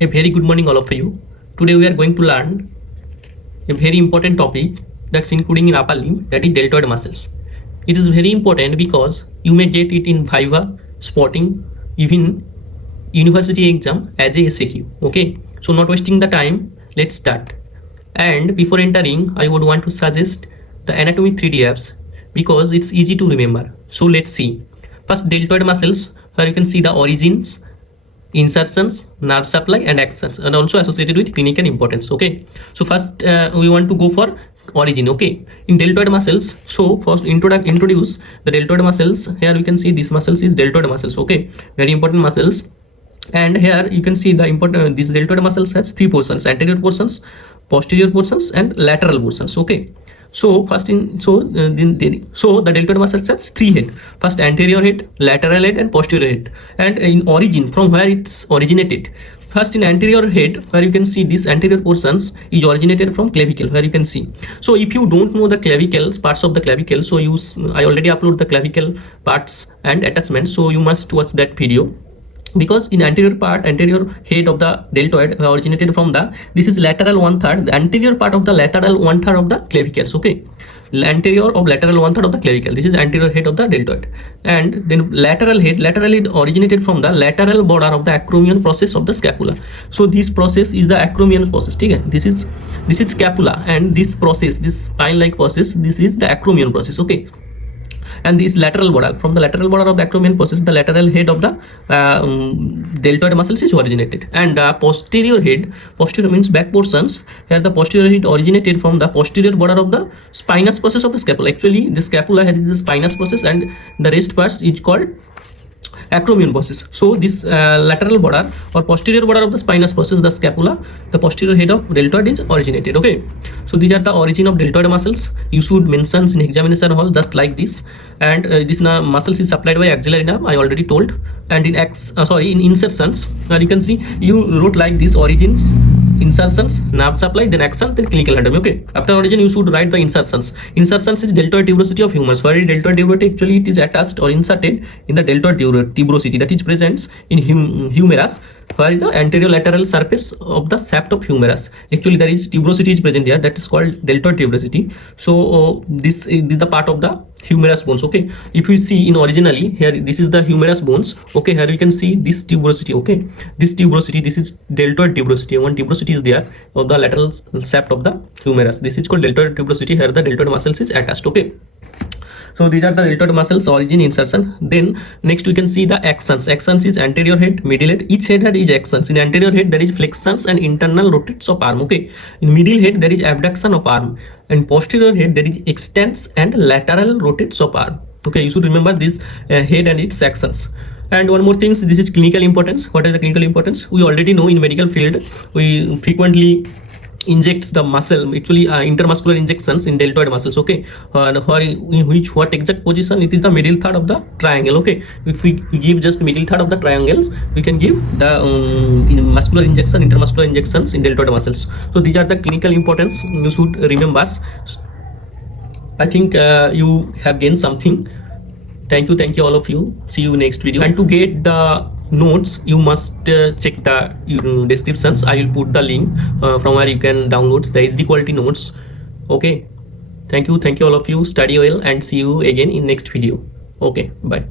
A very good morning all of you. Today we are going to learn a very important topic that's including in upper limb, that is deltoid muscles. It is very important because you may get it in Viva, spotting, even university exam as a SAQ. Okay, so not wasting the time, let's start. And before entering, I would want to suggest the anatomy 3D apps because it's easy to remember. So let's see. First, deltoid muscles, where you can see the origins, insertions, nerve supply and actions, and also associated with clinical importance. Okay, so first we want to go for origin. Okay, in deltoid muscles, so first introduce the deltoid muscles. Here you can see this muscles is deltoid muscles. Okay, very important muscles. And here you can see the important these deltoid muscles has three portions: anterior portions, posterior portions and lateral portions. Okay, so first so the deltoid muscles has three head: first anterior head, lateral head and posterior head. And in origin, from where it's originated, first in anterior head, where you can see this anterior portions is originated from clavicle, where you can see. So if you don't know the clavicle, parts of the clavicle, so I already upload the clavicle parts and attachments, so you must watch that video. Because in anterior head of the deltoid originated from this is lateral 1/3, the anterior part of the lateral 1/3 of the clavicles. Okay, anterior of lateral 1/3 of the clavicle, this is anterior head of the deltoid. And then lateral head originated from the lateral border of the acromion process of the scapula. So this process is the acromion process. Okay, this is scapula, and this process, this spine like process, this is the acromion process. Okay, and this lateral border, from the lateral border of the acromion process, the lateral head of the deltoid muscles is originated. And posterior head, posterior means back portions, here the posterior head originated from the posterior border of the spinous process of the scapula. Actually the scapula has the spinous process and the rest parts is called acromion process. So this lateral border or posterior border of the spinous process, the scapula, the posterior head of deltoid is originated. Okay, so these are the origin of deltoid muscles. You should mention in examination hall just like this. And this muscles is supplied by axillary nerve, I already told. And in in insertions, you can see you wrote like this: origins, insertions, nerve supply, then action, then clinical anatomy. Okay, after origin you should write the insertions. Insertions is deltoid tuberosity of humerus. Where deltoid tuberosity, actually it is attached or inserted in the deltoid tuberosity, that is present in humerus, where the anterior lateral surface of the shaft of humerus. Actually there is tuberosity is present here, that is called deltoid tuberosity. So this is the part of the humerus bones. Okay, if we see in originally here, this is the humerus bones. Okay, here you can see this tuberosity. Okay, this tuberosity, this is deltoid tuberosity. One tuberosity is there of the lateral shaft of the humerus. This is called deltoid tuberosity. Here the deltoid muscles is attached. Okay, so these are the deltoid muscles, origin, insertion. Then next we can see the actions. Actions is anterior head, medial head. Each head is actions. In anterior head there is flexions and internal rotates of arm. Okay, in medial head there is abduction of arm. And posterior head there is extents and lateral rotates of arm. Okay, you should remember this head and its actions. And one more thing, this is clinical importance. What is the clinical importance? We already know in medical field we frequently injects the muscle, actually intermuscular injections in deltoid muscles. Okay, what exact position? It is the middle third of the triangle. Okay, if we give just middle third of the triangles, we can give the muscular injection, intermuscular injections in deltoid muscles. So these are the clinical importance you should remember. I think you have gained something. Thank you all of you. See you next video. And to get the notes, you must check the descriptions. I will put the link from where you can download the HD quality notes. Okay, thank you all of you. Study well and see you again in next video. Okay, bye.